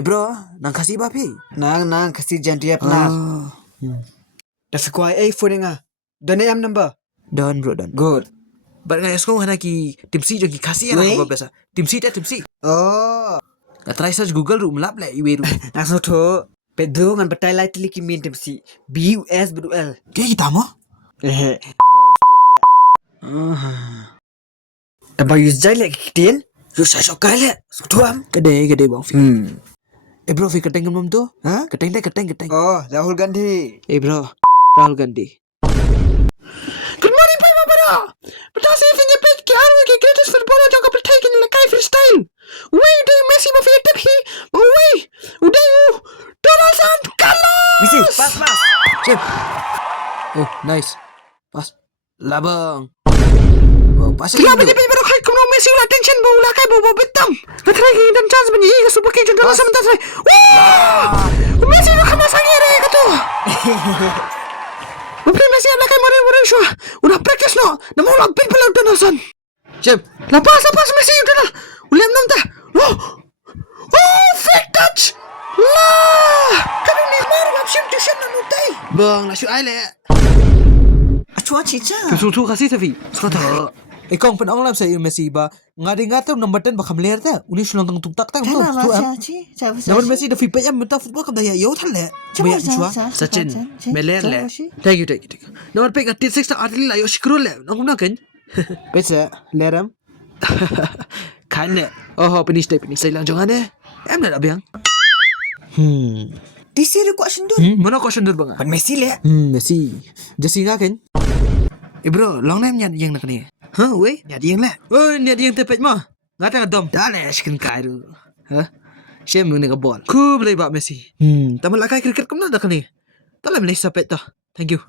bro, nang kasih ba pi? Nang kasi jan dia pernah. Dah sekolah iPhone nga. Dan am number. Don bro don. Good. But ngay sko hana ki tim si jo ki kasih Weh? lah ba biasa. Tim si. Oh. Try search Google room lap le iwe room. Langsung tu. Pedro ngan betai lai tili ki min dem si. BUS bedu L. Kayak kita mo? Aba use jai lek kitien. Yo sai sok kai lek. Suam. Gede bang fi. Bro fi keteng ngom tu? Hah? Keteng. Oh, Rahul Gandhi. Bro, Rahul Gandhi. Good morning, Papa Bro. But I say in your page, Kiaru is the greatest footballer to ever taken in the Kai freestyle. Way do Messi ma fi tip hi. Way. Udah you. Donaldson Carlos. Misi, pas. Chip. Oh, nice. Pas. Labang. Oh, pas. Kenapa dia baru kali kau Messi ulah tension bau ulah kai bau betam. Katrai dan chance bani ke super king Donaldson sebentar saya. Wah! Messi nak masang ere katu. Mungkin Messi ada kai mari show. Udah practice no. Namu ulah pin pelau Donaldson. Chip. Lepas Messi udah. Ulah nam dah. Oh, fake touch. Lah. Kan ni baru option tuition na nutai. Bang, nak shoot ai le. Achua chicha. Tu kasih tapi. Sekarang. Kong pen ong lam saya Messi ba. Ngadi ngata number 10 bakam ler ta. Uni sulong tang tuk tak tu. Number Messi dah fit jam mentah football kam dah ya yo thal le. Buya chua. Sachin. Meler le. Thank you. Number pe ka 6 ta atli la yo shukru le. Nong na kan. Pesa leram. Kan le. Oh, finish. Saya lang jangan deh. Em nak abiang. This is the question tu. Mana question dur bang? Pan Messi le. Messi. Jasi nga kan? Bro, long name nyat yang nak ni. Hah, weh? Nyat yang lah. Oh, nyat yang tepet mah. Ngata ngadom. Dah le, shkin kairu. Hah? Shem ni ka ball. Ku boleh bak Messi. Tamal lakai cricket kum nak ni. Tak lah Malaysia pet dah. Thank you.